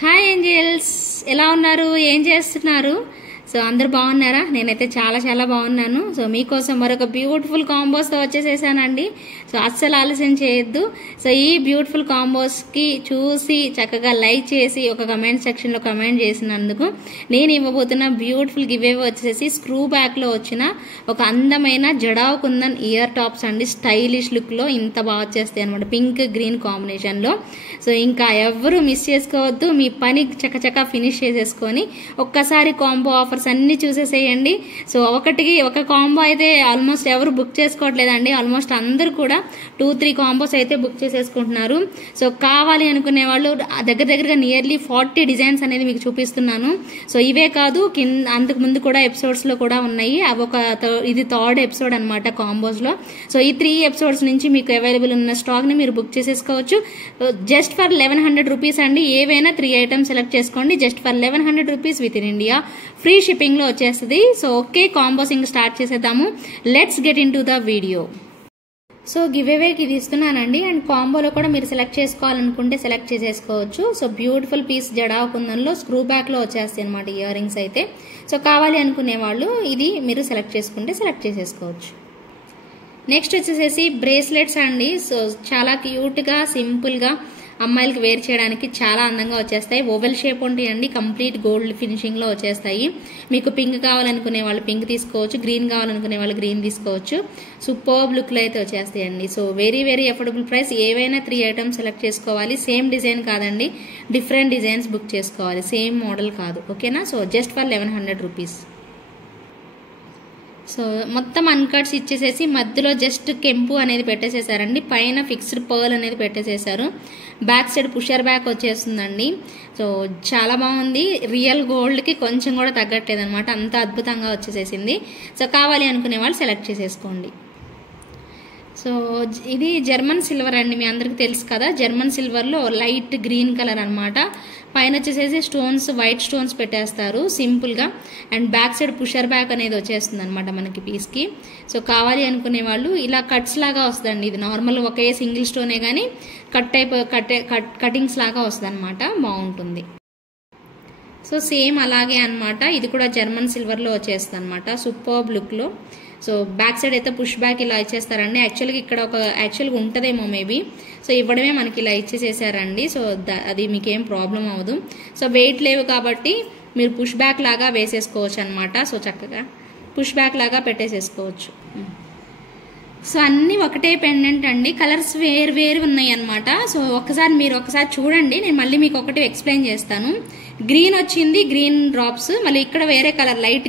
Hi Angeles, ఎలా ఉన్నారు? ఏం చేస్తున్నారు? సో అందరు బాగున్నారా? నేనైతే చాలా చాలా బాగున్నాను. సో మీకోసం మరొక బ్యూటిఫుల్ కాంబోస్తో వచ్చేసేసానండి. సో అస్సలు ఆలస్యం చేయొద్దు. సో ఈ బ్యూటిఫుల్ కాంబోస్కి చూసి చక్కగా లైక్ చేసి ఒక కమెంట్ సెక్షన్లో కమెంట్ చేసినందుకు నేను ఇవ్వబోతున్న బ్యూటిఫుల్ గివ్ అవే వచ్చేసి స్క్రూ బ్యాక్లో వచ్చిన ఒక అందమైన జడావ్ కుందన్ ఇయర్ టాప్స్ అండి. స్టైలిష్ లుక్లో ఇంత బాగా వచ్చేస్తాయి అనమాట, పింక్ గ్రీన్ కాంబినేషన్లో. సో ఇంకా ఎవరు మిస్ చేసుకోవద్దు, మీ పని చకచకా ఫినిష్ చేసేసుకొని ఒక్కసారి కాంబో ఆఫర్స్ అన్ని చూసేసేయండి. సో ఒక కాంబో అయితే ఆల్మోస్ట్ ఎవరు బుక్ చేసుకోవట్లేదండి. ఆల్మోస్ట్ అందరూ కూడా 2-3 కాంబోస్ అయితే బుక్ చేసేసుకుంటున్నారు. సో కావాలి అనుకునే వాళ్ళు దగ్గరగా నియర్లీ 40 డిజైన్స్ అనేది మీకు చూపిస్తున్నాను. సో ఇవే కాదు, అంతకు ముందు కూడా ఎపిసోడ్స్లో కూడా ఉన్నాయి. ఇది 3rd ఎపిసోడ్ అనమాట కాంబోస్లో. సో ఈ 3 ఎపిసోడ్స్ నుంచి మీకు అవైలబుల్ ఉన్న స్టాక్ని మీరు బుక్ చేసేసుకోవచ్చు. జస్ట్ ఫర్ 1100 రూపీస్ అండి. ఏవైనా 3 ఐటమ్స్ సెలెక్ట్ చేసుకోండి. Just for 1100 rupees with in India, free షిప్పింగ్లో వచ్చేస్తుంది. సో ఓకే, కాంబోస్ ఇంకా స్టార్ట్ చేసేద్దాము. Let's get in to the video. So give అవేకి ఇది ఇస్తున్నానండి. అండ్ కాంబోలో కూడా మీరు సెలెక్ట్ చేసుకోవాలనుకుంటే సెలెక్ట్ చేసేసుకోవచ్చు. సో బ్యూటిఫుల్ పీస్ జడావ్ కుందన్లో స్క్రూ బ్యాక్లో వచ్చేస్తాయి అనమాట ఇయర్ రింగ్స్ అయితే. సో కావాలి అనుకునే వాళ్ళు ఇది మీరు సెలెక్ట్ చేసుకుంటే సెలెక్ట్ చేసేసుకోవచ్చు. నెక్స్ట్ వచ్చేసేసి బ్రేస్లెట్స్ అండి. సో చాలా క్యూట్గా సింపుల్గా అమ్మాయిలకి వేర్ చేయడానికి చాలా అందంగా వచ్చేస్తాయి. ఓవెల్ షేప్ ఉంటాయండి, కంప్లీట్ గోల్డ్ ఫినిషింగ్లో వచ్చేస్తాయి. మీకు పింక్ కావాలనుకునే వాళ్ళు పింక్ తీసుకోవచ్చు, గ్రీన్ కావాలనుకునే వాళ్ళు గ్రీన్ తీసుకోవచ్చు. సూపర్బ్ లుక్లో అయితే వచ్చేస్తాయండి. So very very affordable price. ఏవైనా 3 ఐటమ్స్ సెలెక్ట్ చేసుకోవాలి. సేమ్ డిజైన్ కాదండి, డిఫరెంట్ డిజైన్స్ బుక్ చేసుకోవాలి, సేమ్ మోడల్ కాదు. ఓకేనా? So just for 1100 rupees. So మొత్తం అన్కట్స్ ఇచ్చేసేసి మధ్యలో జస్ట్ కెంపు అనేది పెట్టేసేసారండి. పైన ఫిక్స్డ్ పర్ల్ అనేది పెట్టేసేసారు. బ్యాక్ సైడ్ పుషర్ బ్యాక్ వచ్చేస్తుందండి. సో చాలా బాగుంది. రియల్ గోల్డ్కి కొంచెం కూడా తగ్గట్లేదు అనమాట, అంత అద్భుతంగా వచ్చేసేసింది. సో కావాలి అనుకునే వాళ్ళు సెలెక్ట్ చేసేసుకోండి. సో ఇది జర్మన్ సిల్వర్ అండి, మీ అందరికి తెలుసు కదా. జర్మన్ సిల్వర్లో లైట్ గ్రీన్ కలర్ అనమాట. పైన వచ్చేసేసి స్టోన్స్, వైట్ స్టోన్స్ పెట్టేస్తారు సింపుల్గా. And back side pusher back అనేది వచ్చేస్తుంది అనమాట మనకి పీస్కి. సో కావాలి అనుకునే వాళ్ళు ఇలా కట్స్ లాగా వస్తుందండి. ఇది నార్మల్ ఒకే సింగిల్ స్టోనే కానీ కటింగ్స్ లాగా వస్తుంది అనమాట, బాగుంటుంది. సో సేమ్ అలాగే అనమాట, ఇది కూడా జర్మన్ సిల్వర్లో వచ్చేస్తుంది అనమాట, సూపర్బ్ లుక్లో. సో బ్యాక్ సైడ్ అయితే పుష్ బ్యాక్ ఇలా ఇచ్చేస్తారండి. యాక్చువల్గా ఇక్కడ యాక్చువల్గా ఉంటుందేమో మేబీ. సో ఇవ్వడమే మనకి ఇలా ఇచ్చేసేసారండి. సో అది మీకేం ప్రాబ్లం అవ్వదు. సో వెయిట్ లేవు కాబట్టి మీరు పుష్ బ్యాక్ లాగా వేసేసుకోవచ్చు అనమాట. సో చక్కగా పుష్ బ్యాక్ లాగా పెట్టేసేసుకోవచ్చు. సో అన్నీ ఒకటే పెండెంట్ అండి, కలర్స్ వేరు ఉన్నాయి అనమాట. సో మీరు ఒకసారి చూడండి, నేను మళ్ళీ మీకు ఒకటి ఎక్స్ప్లెయిన్ చేస్తాను. గ్రీన్ వచ్చింది, గ్రీన్ డ్రాప్స్, మళ్ళీ ఇక్కడ వేరే colour light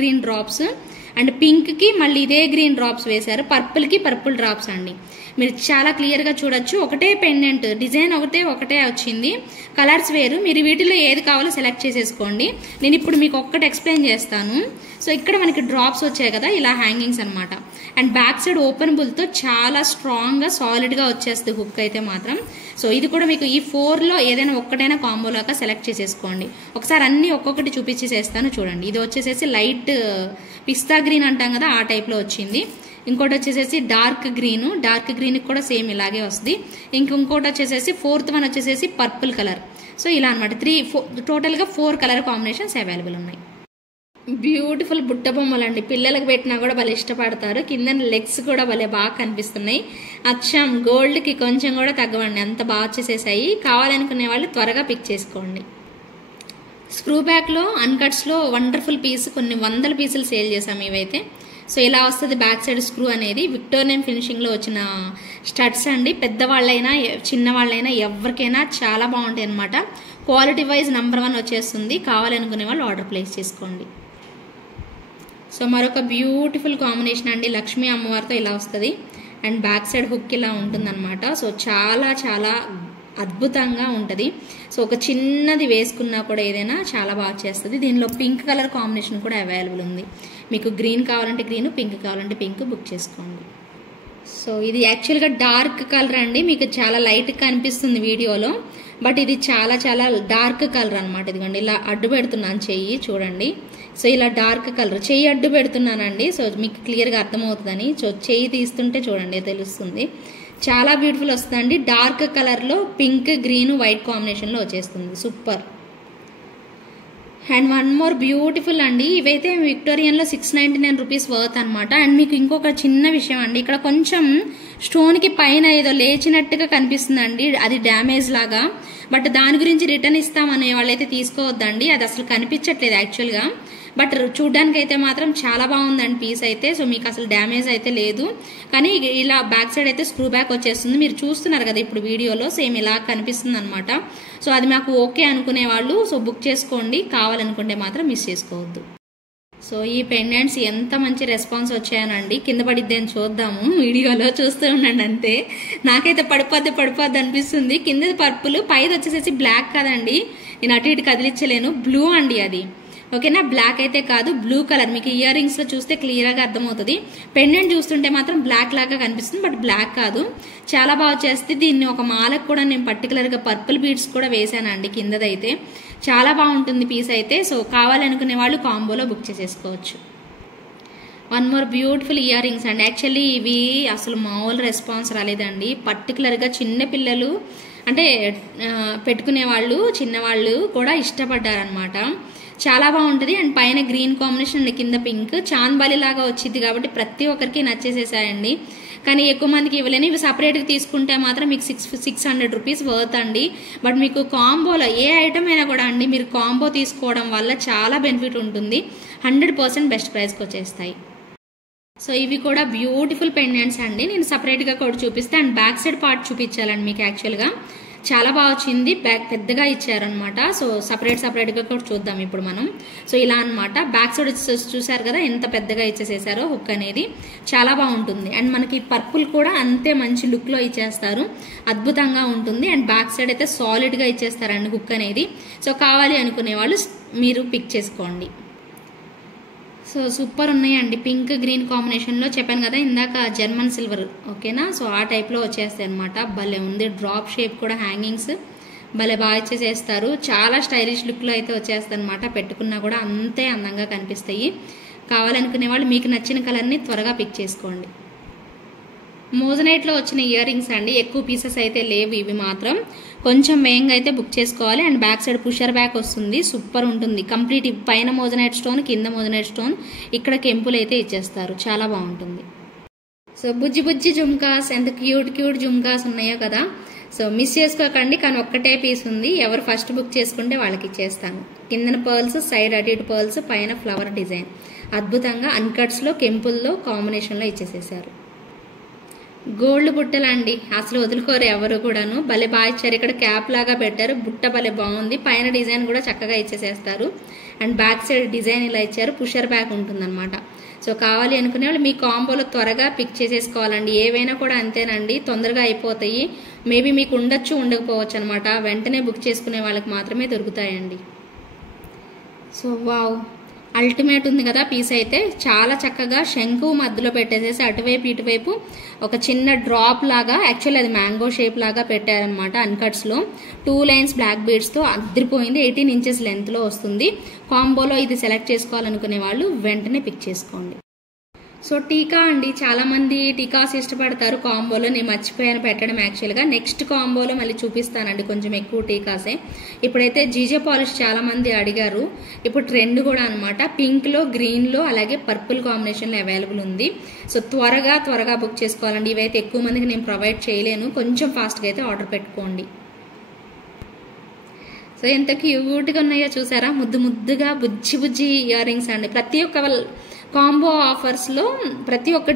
green drops. And పింక్కి మళ్ళీ ఇదే గ్రీన్ డ్రాప్స్ వేశారు. పర్పుల్కి పర్పుల్ డ్రాప్స్ అండి. మీరు చాలా క్లియర్గా చూడొచ్చు. ఒకటే పెండెంట్, డిజైన్ ఒకటే వచ్చింది, కలర్స్ వేరు. మీరు వీటిలో ఏది కావాలో సెలెక్ట్ చేసేసుకోండి. నేను ఇప్పుడు మీకు ఒక్కటి ఎక్స్ప్లెయిన్ చేస్తాను. సో ఇక్కడ మనకి డ్రాప్స్ వచ్చాయి కదా, ఇలా హ్యాంగింగ్స్ అనమాట. అండ్ బ్యాక్ సైడ్ ఓపెనబుల్తో చాలా స్ట్రాంగ్గా సాలిడ్గా వచ్చేస్తుంది హుక్ అయితే మాత్రం. సో ఇది కూడా మీకు ఈ 4లో ఏదైనా ఒక్కటైనా కాంబోలాగా సెలెక్ట్ చేసేసుకోండి. ఒకసారి అన్ని ఒక్కొక్కటి చూపించేసేస్తాను చూడండి. ఇది వచ్చేసేసి లైట్ పిస్తా గ్రీన్ అంటాం కదా, ఆ టైప్లో వచ్చింది. ఇంకోటి వచ్చేసేసి డార్క్ గ్రీన్కి కూడా సేమ్ ఇలాగే వస్తుంది. ఇంకోటి వచ్చేసేసి 4th వన్ వచ్చేసేసి పర్పుల్ కలర్. సో ఇలా అనమాట టోటల్గా 4 కలర్ కాంబినేషన్స్ అవైలబుల్ ఉన్నాయి. బ్యూటిఫుల్ బుట్ట బొమ్మలు అండి, పిల్లలకు పెట్టినా కూడా భలే ఇష్టపడతారు. కింద లెగ్స్ కూడా భలే బాగా కనిపిస్తున్నాయి. అచ్చం గోల్డ్కి కొంచెం కూడా తగ్గవండి, అంత బాగా వచ్చేసేసాయి. కావాలనుకునే వాళ్ళు త్వరగా పిక్ చేసుకోండి. స్క్రూ బ్యాక్లో అన్కట్స్లో వండర్ఫుల్ పీస్, కొన్ని 100 పీసులు సేల్ చేసాము ఇవైతే. సో ఇలా వస్తుంది బ్యాక్ సైడ్ స్క్రూ అనేది. విక్టోరియన్ ఫినిషింగ్లో వచ్చిన స్టడ్స్ అండి. పెద్దవాళ్ళైనా చిన్నవాళ్ళైనా ఎవరికైనా చాలా బాగుంటాయి అనమాట. క్వాలిటీ వైజ్ నెంబర్ 1 వచ్చేస్తుంది. కావాలనుకునే వాళ్ళు ఆర్డర్ ప్లేస్ చేసుకోండి. సో మరొక బ్యూటిఫుల్ కాంబినేషన్ అండి, లక్ష్మీ అమ్మవారితో ఇలా వస్తుంది. అండ్ బ్యాక్ సైడ్ హుక్ ఇలా ఉంటుందన్నమాట. సో చాలా చాలా అద్భుతంగా ఉంటుంది. సో ఒక చిన్నది వేసుకున్నా కూడా ఏదైనా చాలా బాగా చేస్తుంది. దీనిలో పింక్ కలర్ కాంబినేషన్ కూడా అవైలబుల్ ఉంది. మీకు గ్రీన్ కావాలంటే గ్రీన్, పింక్ కావాలంటే పింక్ బుక్ చేసుకోండి. సో ఇది యాక్చువల్గా డార్క్ కలర్ అండి, మీకు చాలా లైట్గా కనిపిస్తుంది వీడియోలో, బట్ ఇది చాలా చాలా డార్క్ కలర్ అనమాట. ఇదిగోండి ఇలా అడ్డు పెడుతున్నాను చెయ్యి, చూడండి. సో ఇలా డార్క్ కలర్ చెయ్యి అడ్డు పెడుతున్నానండి. సో మీకు క్లియర్గా అర్థమవుతుందని. సో చెయ్యి తీస్తుంటే చూడండి తెలుస్తుంది. చాలా బ్యూటిఫుల్ వస్తుందండి. డార్క్ కలర్లో పింక్ గ్రీన్ వైట్ కాంబినేషన్లో వచ్చేస్తుంది. Super. And one more beautiful అండి. ఇవైతే విక్టోరియన్లో 699 రూపీస్ వర్త్ అనమాట. అండ్ మీకు ఇంకొక చిన్న విషయం అండి, ఇక్కడ కొంచెం స్టోన్కి పైన ఏదో లేచినట్టుగా కనిపిస్తుందండి, అది డ్యామేజ్ లాగా. బట్ దాని గురించి రిటర్న్ ఇస్తామనే వాళ్ళైతే తీసుకోవద్దండి, అది అసలు కనిపించట్లేదు యాక్చువల్గా. బట్ చూడడానికి అయితే మాత్రం చాలా బాగుందండి పీస్ అయితే. సో మీకు అసలు డ్యామేజ్ అయితే లేదు, కానీ ఇలా బ్యాక్ సైడ్ అయితే స్క్రూ బ్యాక్ వచ్చేస్తుంది. మీరు చూస్తున్నారు కదా ఇప్పుడు వీడియోలో, సేమ్ ఇలా కనిపిస్తుంది అనమాట. సో అది మాకు ఓకే అనుకునే వాళ్ళు సో బుక్ చేసుకోండి, కావాలనుకుంటే మాత్రం మిస్ చేసుకోవద్దు. సో ఈ పెండెంట్స్ ఎంత మంచి రెస్పాన్స్ వచ్చాయనండి. కింద పడిద్దని చూద్దాము, వీడియోలో చూస్తూ ఉండండి అంతే. నాకైతే పడిపోద్ది అనిపిస్తుంది. కింద పర్పుల్, పైది వచ్చేసేసి బ్లాక్ కదండి, నేను అటు ఇటు కదిలించలేను. బ్లూ అండి అది, ఓకేనా. బ్లాక్ అయితే కాదు, బ్లూ కలర్. మీకు ఇయర్ రింగ్స్ లో చూస్తే క్లియర్ గా అర్థమవుతుంది. పెండెంట్ చూస్తుంటే మాత్రం బ్లాక్ లాగా కనిపిస్తుంది, బట్ బ్లాక్ కాదు. చాలా బాగా చేస్తే దీన్ని ఒక మాలకు కూడా నేను పర్టికులర్ గా పర్పుల్ బీడ్స్ కూడా వేసానండి కిందదైతే. చాలా బాగుంటుంది పీస్ అయితే. సో కావాలనుకునే వాళ్ళు కాంబోలో బుక్ చేసేసుకోవచ్చు. One more beautiful ear rings అండి. యాక్చువల్లీ ఇవి అసలు మామూలు రెస్పాన్స్ రాలేదండి. పర్టికులర్గా చిన్న పిల్లలు అంటే పెట్టుకునే వాళ్ళు, చిన్నవాళ్ళు కూడా ఇష్టపడ్డారనమాట. చాలా బాగుంటుంది. అండ్ పైన గ్రీన్ కాంబినేషన్ అండ్ కింద పింక్ చాన్బాలి లాగా వచ్చింది కాబట్టి ప్రతి ఒక్కరికి నచ్చేసేసాయండి. కానీ ఎక్కువ మందికి ఇవ్వలేని, ఇవి సపరేట్గా తీసుకుంటే మాత్రం మీకు 600 రూపీస్ వర్త్ అండి. బట్ మీకు కాంబోలో ఏ ఐటమ్ అయినా కూడా అండి, మీరు కాంబో తీసుకోవడం వల్ల చాలా బెనిఫిట్ ఉంటుంది. 100% బెస్ట్ ప్రైస్కి వచ్చేస్తాయి. సో ఇవి కూడా బ్యూటిఫుల్ పెండెంట్స్ అండి. నేను సపరేట్గా కూడా చూపిస్తే అండ్ బ్యాక్ సైడ్ పార్ట్ చూపించాలండి మీకు. యాక్చువల్గా చాలా బాగా వచ్చింది, బ్యాక్ పెద్దగా ఇచ్చారనమాట. సో సపరేట్గా కూడా చూద్దాం ఇప్పుడు మనం. సో ఇలా అనమాట. బ్యాక్ సైడ్ చూసారు కదా ఎంత పెద్దగా ఇచ్చేసేసారో హుక్ అనేది, చాలా బాగుంటుంది. అండ్ మనకి పర్పుల్ కూడా అంతే మంచి లుక్లో ఇచ్చేస్తారు, అద్భుతంగా ఉంటుంది. అండ్ బ్యాక్ సైడ్ అయితే సాలిడ్గా ఇచ్చేస్తారండి హుక్ అనేది. సో కావాలి అనుకునే వాళ్ళు మీరు పిక్ చేసుకోండి. సో సూపర్ ఉన్నాయండి. పింక్ గ్రీన్ కాంబినేషన్లో చెప్పాను కదా ఇందాక, జర్మన్ సిల్వర్, ఓకేనా. సో ఆ టైప్లో వచ్చేస్తాయి అనమాట. భలే ఉంది. డ్రాప్ షేప్ కూడా హ్యాంగింగ్స్ భలే బాగా ఇచ్చేసేస్తారు. చాలా స్టైలిష్ లుక్లో అయితే వచ్చేస్తాయి అనమాట. పెట్టుకున్నా కూడా అంతే అందంగా కనిపిస్తాయి. కావాలనుకునే వాళ్ళు మీకు నచ్చిన కలర్ని త్వరగా పిక్ చేసుకోండి. మోజనైట్లో వచ్చిన ఇయర్ రింగ్స్ అండి. ఎక్కువ పీసెస్ అయితే లేవు, ఇవి మాత్రం కొంచెం వేగంగా అయితే బుక్ చేసుకోవాలి. And back side pusher back వస్తుంది, సూపర్ ఉంటుంది. కంప్లీట్ పైన మోజనైట్ స్టోన్, కింద మోజనైట్ స్టోన్, ఇక్కడ కెంపులు అయితే ఇచ్చేస్తారు, చాలా బాగుంటుంది. సో బుజ్జి జుమ్కాస్, ఎంత క్యూట్ జుమ్కాస్ ఉన్నాయో కదా. సో మిస్ చేసుకోకండి. కానీ ఒక్కటే పీస్ ఉంది, ఎవరు ఫస్ట్ బుక్ చేసుకుంటే వాళ్ళకి ఇచ్చేస్తాను. కిందన పర్ల్స్, సైడ్ అటు ఇటు పర్ల్స్, పైన ఫ్లవర్ డిజైన్ అద్భుతంగా అన్కట్స్లో కెంపుల్లో కాంబినేషన్లో ఇచ్చేసేసారు. గోల్డ్ బుట్టలు అండి, అసలు వదులుకోరు ఎవరు కూడాను. భలే బాగా ఇచ్చారు. ఇక్కడ క్యాప్ లాగా పెట్టారు, బుట్ట భలే బాగుంది. పైన డిజైన్ కూడా చక్కగా ఇచ్చేసేస్తారు. అండ్ బ్యాక్ సైడ్ డిజైన్ ఇలా ఇచ్చారు, పుషర్ బ్యాక్ ఉంటుందన్నమాట. సో కావాలి అనుకునే వాళ్ళు మీ కాంబోలో త్వరగా పిక్ చేసేసుకోవాలండి. ఏవైనా కూడా అంతేనండి, తొందరగా అయిపోతాయి. మేబీ మీకు ఉండొచ్చు, ఉండకపోవచ్చు అనమాట. వెంటనే బుక్ చేసుకునే వాళ్ళకి మాత్రమే దొరుకుతాయండి. సో వావ్, అల్టిమేట్ ఉంది కదా పీస్ అయితే. చాలా చక్కగా శంకు మధ్యలో పెట్టేసేసి అటువైపు ఇటువైపు ఒక చిన్న డ్రాప్ లాగా, యాక్చువల్లీ అది మ్యాంగో షేప్ లాగా పెట్టారనమాట. అన్కట్స్లో 2 లైన్స్ బ్లాక్ బీడ్స్తో అదిరిపోయింది. 18 ఇంచెస్ లెంత్లో వస్తుంది. కాంబోలో ఇది సెలెక్ట్ చేసుకోవాలనుకునే వాళ్ళు వెంటనే పిక్ చేసుకోండి. సో టీకా అండి, చాలా మంది టీకాస్ ఇష్టపడతారు కాంబోలో. నేను మర్చిపోయాను పెట్టడం యాక్చువల్గా. నెక్స్ట్ కాంబోలో మళ్ళీ చూపిస్తానండి కొంచెం ఎక్కువ టీకాసే. ఇప్పుడైతే జీజే పాలిష్ చాలా మంది అడిగారు. ఇప్పుడు ట్రెండ్ కూడా అనమాట. పింక్లో, గ్రీన్లో, అలాగే పర్పుల్ కాంబినేషన్లో అవైలబుల్ ఉంది. సో త్వరగా బుక్ చేసుకోవాలండి. ఇవైతే ఎక్కువ మందికి నేను ప్రొవైడ్ చేయలేను, కొంచెం ఫాస్ట్గా అయితే ఆర్డర్ పెట్టుకోండి. సో ఎంత క్యూట్గా ఉన్నాయో చూసారా, ముద్దుగా బుజ్జి ఇయర్ రింగ్స్ అండి. ప్రతి ఒక్క కాంబో ఆఫర్స్లో ప్రతి ఒక్క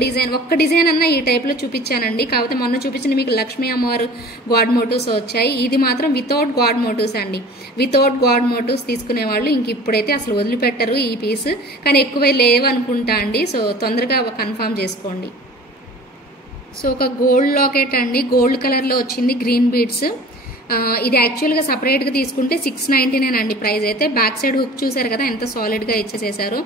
డిజైన్ అన్న ఈ టైప్లో చూపించానండి. కాకపోతే మొన్న చూపించిన మీకు లక్ష్మీ అమ్మవారు గాడ్ మోటివ్స్ వచ్చాయి. ఇది మాత్రం వితౌట్ గాడ్ మోటివ్స్ అండి. వితౌట్ గాడ్ మోటివ్స్ తీసుకునే వాళ్ళు ఇంక ఇప్పుడైతే అసలు వదిలిపెట్టరు ఈ పీస్. కానీ ఎక్కువ లేవనుకుంటా అండి. సో తొందరగా కన్ఫర్మ్ చేసుకోండి. సో ఒక గోల్డ్ లాకెట్ అండి, గోల్డ్ కలర్లో వచ్చింది, గ్రీన్ బీడ్స్. ఇది యాక్చువల్గా సపరేట్గా తీసుకుంటే 699 అండి ప్రైస్ అయితే. బ్యాక్ సైడ్ హుక్ చూసారు కదా ఎంత సాలిడ్గా ఇచ్చేసేసారు,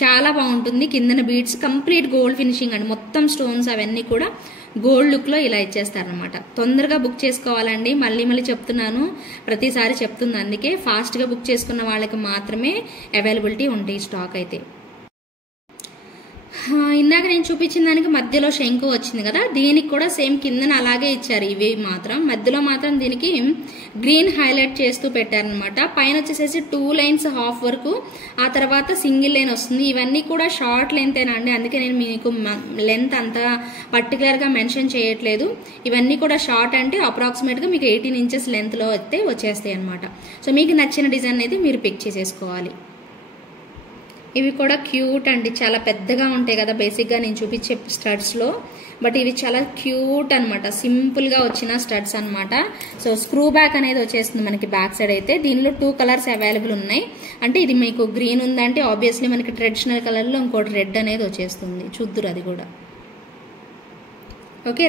చాలా బాగుంటుంది. కిందన బీడ్స్ కంప్లీట్ గోల్డ్ ఫినిషింగ్ అండి, మొత్తం స్టోన్స్ అవన్నీ కూడా గోల్డ్ లుక్లో ఇలా ఇచ్చేస్తారనమాట. తొందరగా బుక్ చేసుకోవాలండి. మళ్ళీ చెప్తున్నాను, ప్రతిసారి చెప్తుంది, అందుకే ఫాస్ట్గా బుక్ చేసుకున్న వాళ్ళకి మాత్రమే అవైలబిలిటీ ఉంటాయి స్టాక్ అయితే. ఇందాక నేను చూపించిన దానికి మధ్యలో శంకు వచ్చింది కదా, దీనికి కూడా సేమ్ కిందన అలాగే ఇచ్చారు. ఇవి మాత్రం మధ్యలో మాత్రం దీనికి గ్రీన్ హైలైట్ చేస్తూ పెట్టారనమాట. పైన వచ్చేసేసి 2 లైన్స్ హాఫ్ వరకు, ఆ తర్వాత సింగిల్ లైన్ వస్తుంది. ఇవన్నీ కూడా షార్ట్ లెంతేనా అండి, అందుకే నేను మీకు లెంత్ అంతా పర్టికులర్గా మెన్షన్ చేయట్లేదు. ఇవన్నీ కూడా షార్ట్ అంటే అప్రాక్సిమేట్గా మీకు 18 ఇంచెస్ లెంత్లో అయితే వచ్చేస్తాయి అనమాట. సో మీకు నచ్చిన డిజైన్ అయితే మీరు పిక్ చేసేసుకోవాలి. ఇవి కూడా క్యూట్ అండి, చాలా పెద్దగా ఉంటాయి కదా బేసిక్గా నేను చూపించే స్టడ్స్లో, బట్ ఇవి చాలా క్యూట్ అనమాట. సింపుల్గా వచ్చిన స్టడ్స్ అనమాట. సో స్క్రూ బ్యాక్ అనేది వచ్చేస్తుంది మనకి బ్యాక్ సైడ్ అయితే. దీనిలో 2 కలర్స్ అవైలబుల్ ఉన్నాయి. అంటే ఇది మీకు గ్రీన్ ఉందంటే ఆబ్వియస్లీ మనకి ట్రెడిషనల్ కలర్లో ఇంకోటి రెడ్ అనేది వచ్చేస్తుంది, చూద్దురు అది కూడా. ఓకే,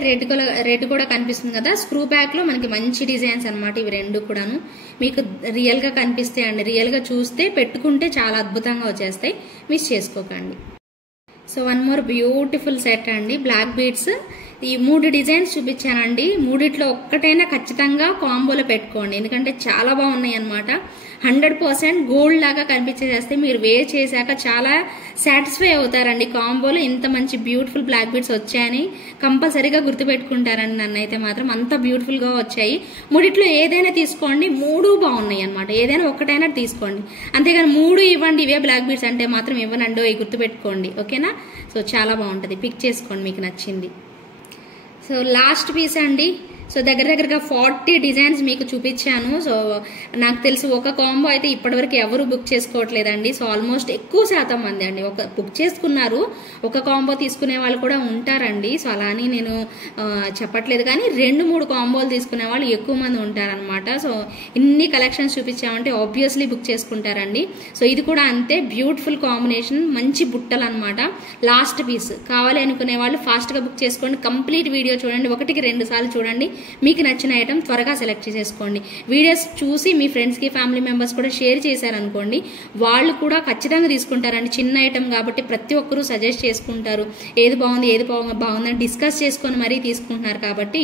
రెడ్ కూడా కనిపిస్తుంది కదా. స్క్రూ బ్యాక్ లో మనకి మంచి డిజైన్స్ అనమాట ఇవి రెండు కూడాను. మీకు రియల్ గా కనిపిస్తాయి అండి, రియల్ గా చూస్తే పెట్టుకుంటే చాలా అద్భుతంగా వచ్చేస్తాయి, మిస్ చేసుకోకండి. So one more beautiful set అండి, బ్లాక్ బీడ్స్. ఈ 3 డిజైన్స్ చూపించానండి. 3 ఒక్కటైనా ఖచ్చితంగా కాంబోలో పెట్టుకోండి, ఎందుకంటే చాలా బాగున్నాయి అనమాట. 100% గోల్డ్ లాగా కనిపించేస్తే మీరు వేర్ చేశాక చాలా సాటిస్ఫై అవుతారండి. కాంబోలో ఇంత మంచి బ్యూటిఫుల్ బ్లాక్ బీడ్స్ వచ్చాయని కంపల్సరీగా గుర్తుపెట్టుకుంటారండి. నన్నైతే మాత్రం అంత బ్యూటిఫుల్ గా వచ్చాయి. 3 ఏదైనా తీసుకోండి, 3 బాగున్నాయి అనమాట. ఏదైనా ఒక్కటైనా తీసుకోండి, అంతేగాని 3 ఇవ్వండి ఇవే బ్లాక్ బీడ్స్ అంటే మాత్రం ఇవ్వనండో, గుర్తుపెట్టుకోండి. ఓకేనా? సో చాలా బాగుంటుంది, పిక్ చేసుకోండి మీకు నచ్చింది. సో లాస్ట్ పీస్ అండి. సో దగ్గరగా 40 డిజైన్స్ మీకు చూపించాను. సో నాకు తెలిసి ఒక కాంబో అయితే ఇప్పటివరకు ఎవరు బుక్ చేసుకోవట్లేదండి. సో ఆల్మోస్ట్ ఎక్కువ శాతం మంది అండి ఒక బుక్ చేసుకున్నారు, ఒక కాంబో తీసుకునే వాళ్ళు కూడా ఉంటారండి. సో అలా అని నేను చెప్పట్లేదు, కానీ 2-3 కాంబోలు తీసుకునే వాళ్ళు ఎక్కువ మంది ఉంటారనమాట. సో ఇన్ని కలెక్షన్స్ చూపించామంటే ఆబ్వియస్లీ బుక్ చేసుకుంటారండి. సో ఇది కూడా అంతే, బ్యూటిఫుల్ కాంబినేషన్, మంచి బుట్టలు అనమాట. లాస్ట్ పీస్ కావాలి అనుకునే వాళ్ళు ఫాస్ట్గా బుక్ చేసుకోండి. కంప్లీట్ వీడియో చూడండి, 1-2 సార్లు చూడండి, మీకు నచ్చిన ఐటమ్ త్వరగా సెలెక్ట్ చేసేసుకోండి. వీడియోస్ చూసి మీ ఫ్రెండ్స్కి ఫ్యామిలీ మెంబర్స్ కూడా షేర్ చేశారనుకోండి, వాళ్ళు కూడా ఖచ్చితంగా తీసుకుంటారండి. చిన్న ఐటమ్ కాబట్టి ప్రతి ఒక్కరూ సజెస్ట్ చేసుకుంటారు, ఏది బాగుంది ఏది బాగుందని డిస్కస్ చేసుకొని మరీ తీసుకుంటున్నారు. కాబట్టి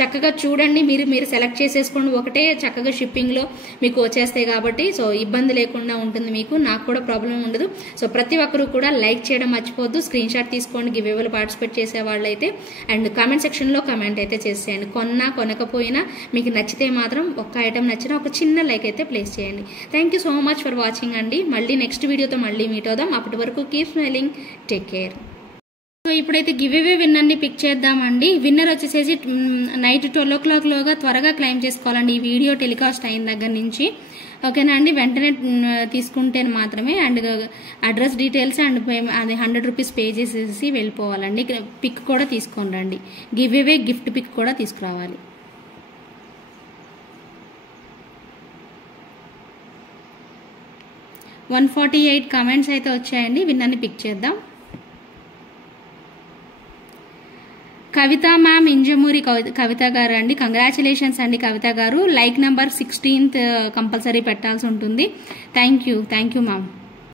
చక్కగా చూడండి, మీరు సెలెక్ట్ చేసేసుకోండి. ఒకటే చక్కగా షిప్పింగ్లో మీకు వచ్చేస్తాయి కాబట్టి సో ఇబ్బంది లేకుండా ఉంటుంది మీకు, నాకు కూడా ప్రాబ్లం ఉండదు. సో ప్రతి ఒక్కరూ కూడా లైక్ చేయడం మర్చిపోద్దు, స్క్రీన్ షాట్ తీసుకోండి గివ్ అవేలో పార్టిసిపేట్ చేసే వాళ్ళైతే, అండ్ కామెంట్ సెక్షన్లో కామెంట్ అయితే చేసేయండి. కొనకపోయినా మీకు నచ్చితే మాత్రం ఒక్క ఐటమ్ నచ్చినా ఒక చిన్న లైక్ అయితే ప్లేస్ చేయండి. Thank you so much for watching అండి. మళ్ళీ నెక్స్ట్ వీడియోతో మళ్ళీ మీట్ అవుదాం. అప్పటి వరకు keep smiling, take care. So ఇప్పుడైతే గివ్ అవే విన్నర్ని పిక్ చేద్దామండి. విన్నర్ వచ్చేసేసి నైట్ 12 o'clock లోగా త్వరగా క్లెయిమ్ చేసుకోవాలండి ఈ వీడియో టెలికాస్ట్ అయిన దగ్గర నుంచి. ఓకేనా అండి, వెంటనే తీసుకుంటే మాత్రమే, అండ్ అడ్రస్ డీటెయిల్స్ అండ్ అది 100 రూపీస్ పే చేసేసి వెళ్ళిపోవాలండి. పిక్ కూడా తీసుకొని రండి, గివ్ అవే గిఫ్ట్ పిక్ కూడా తీసుకురావాలి. వన్ 148 కామెంట్స్ అయితే వచ్చాయండి. విన్నర్ని పిక్ చేద్దాం. కవిత మ్యామ్, ఇంజమూరి కవిత గారు అండి, కంగ్రాచులేషన్స్ అండి కవిత గారు. లైక్ నెంబర్ 16th కంపల్సరీ పెట్టాల్సి ఉంటుంది. Thank you ma'am.